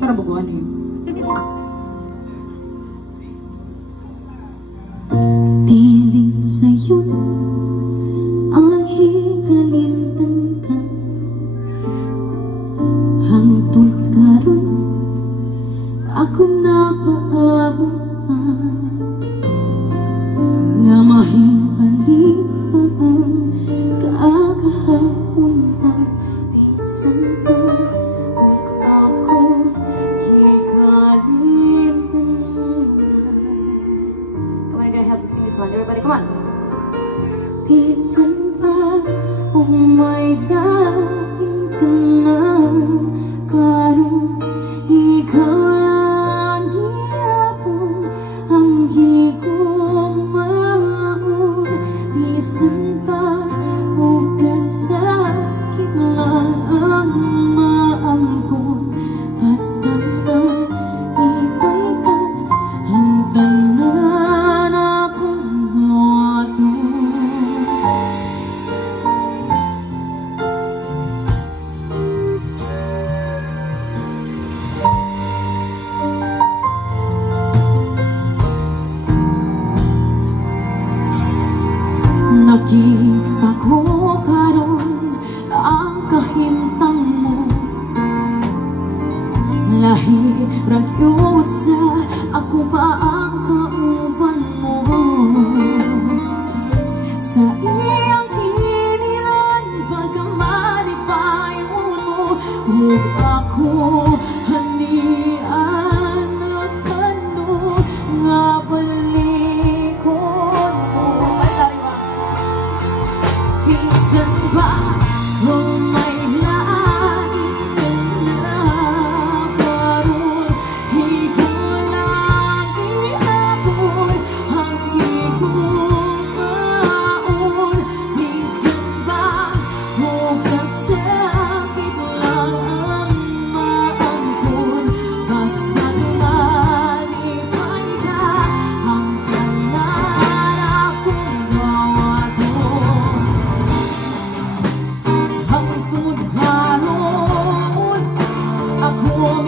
para buguan eh. Tiling sa'yo ang higalintan ka, hangtod karon akong napaabot pa, nga mahibalipan kaagahapon pa, bisan pa ug ako higalintan na. Come on, you're gonna help to sing this one. Everybody, come on. Bisan pa kung may daing ka na, karon ikaw lang gihapon ang higumaon. Bisan pa kung kasakit lang ang maangkon, basta na ipay ka ang tanan akong gawaton. Nakita ko karon ang kahimtang mo, lahi ragyod sa ako pa ang kauban mo. Sa iyang kinilan pagkamalipayon mo, ug ako hanian at ano nga balikon mo. Bisan pa kung may lain na, karon ikaw lang gihapon ang higumaon. Bisan pa kung kasakit lang ang maangkon, basta malipay ka ang tanan akong gawaton. Hangtod karon ako